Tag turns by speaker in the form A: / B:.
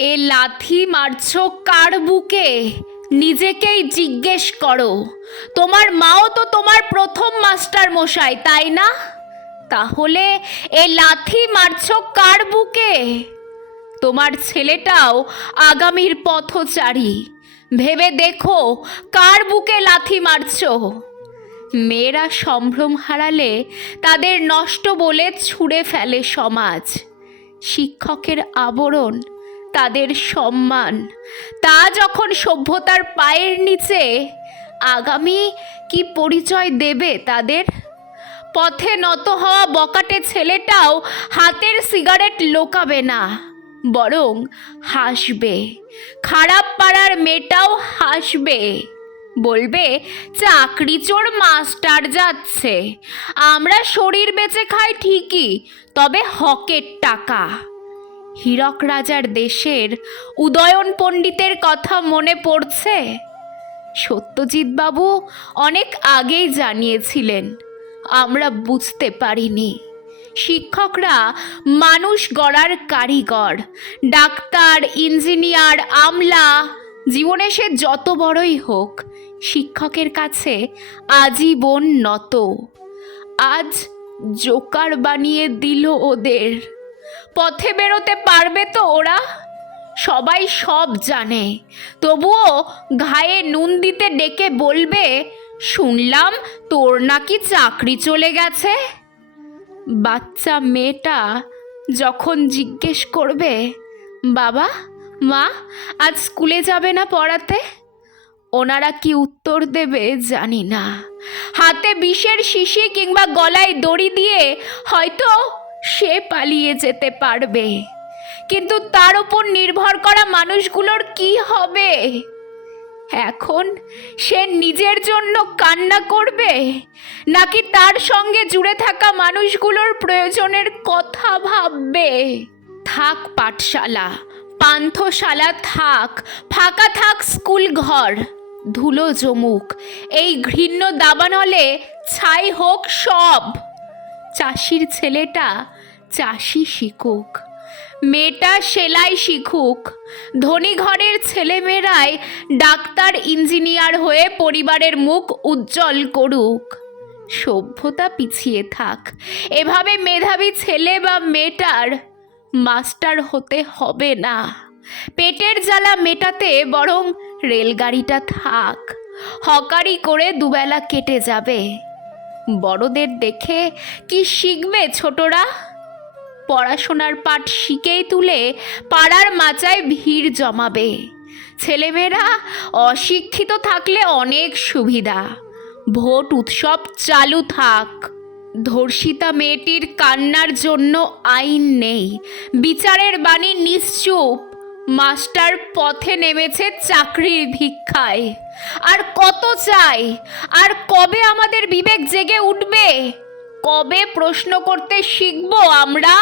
A: এ লাথি মারছ কার বুকে? নিজেকেই জিজ্ঞেস করো। তোমার মাও তো তোমার প্রথম মাস্টার মশাই, তাই না? তাহলে এ লাথি মারছ কার বুকে? তোমার ছেলেটাও আগামীর পথচারী। ভেবে দেখো কার বুকে লাথি মারছো। মেয়েরা সম্ভ্রম হারালে তাদের নষ্ট বলে ছুঁড়ে ফেলে সমাজ। শিক্ষকের আবরণ তাদের সম্মান। তা যখন সভ্যতার পায়ের নিচে আগামী কি পরিচয় দেবে তাদের? পথে নত হওয়া বকাটে ছেলেটাও হাতের সিগারেট লোকাবে না, বরং হাসবে। খারাপ পাড়ার মেয়েটাও হাসবে। বলবে, চাকরি চোর মাস্টার যাচ্ছে। আমরা শরীর বেচে খাই ঠিকই, তবে হকের টাকা। হীরক রাজার দেশের উদয়ন পণ্ডিতের কথা মনে পড়ছে? সত্যজিৎ বাবু অনেক আগেই জানিয়েছিলেন, আমরা বুঝতে পারিনি। শিক্ষকরা মানুষ গড়ার কারিগর, ডাক্তার, ইঞ্জিনিয়ার, আমলা, জীবনে সে যত বড়ই হোক, শিক্ষকের কাছে আজীবন নত। আজ জোকার বানিয়ে দিল ওদের। পথে বেরোতে পারবে তো ওরা? সবাই সব জানে। তবুও ঘায়ে নুন দিতে ডেকে বলবে, শুনলাম তোর নাকি চাকরি চলে গেছে। বাচ্চা মেয়েটা যখন জিজ্ঞেস করবে, বাবা, মা, আজ স্কুলে যাবে না পড়াতে? ওনারা কি উত্তর দেবে জানি না। হাতে বিষের শিশি কিংবা গলায় দড়ি দিয়ে হয়তো সে পালিয়ে যেতে পারবে। কিন্তু তার উপর নির্ভর করা মানুষগুলোর কি হবে? এখন সে নিজের জন্য কান্না করবে? নাকি তার সঙ্গে জুড়ে থাকা মানুষগুলোর প্রয়োজনের কথা ভাববে? থাক পাঠশালা, পান্থশালা থাক, ফাঁকা থাক স্কুল ঘর। ধুলো জমুক, এই ঘৃণ্য দাবানলে ছাই হোক সব। চাষির ছেলেটা চাষি শিখুক। মেয়েটা সেলাই শিখুক। ধনী ঘরের ছেলেমেয়েরাই ডাক্তার, ইঞ্জিনিয়ার হয়ে পরিবারের মুখ উজ্জ্বল করুক। সভ্যতা পিছিয়ে থাক। এভাবে মেধাবী ছেলে বা মেয়েটার মাস্টার হতে হবে না। পেটের জ্বালা মেটাতে বরং রেলগাড়িটা থাক। হকারি করে দুবেলা কেটে যাবে। বড়দের দেখে কি শিখবে ছোটরা? পড়াশোনার পাঠ শিখেই তুলে পাড়ার মাচায় ভিড় জমাবে। ছেলেমেয়েরা অশিক্ষিত থাকলে অনেক সুবিধা। ভোট উৎসব চালু থাক। ধর্ষিতা মেয়েটির কান্নার জন্য আইন নেই। বিচারের বাণী নিশ্চুপ। মাস্টার পথে নেমেছে চাকরির ভিক্ষায়। আর কত চাই? আর কবে আমাদের বিবেক জেগে উঠবে? কবে প্রশ্ন করতে শিখব আমরা?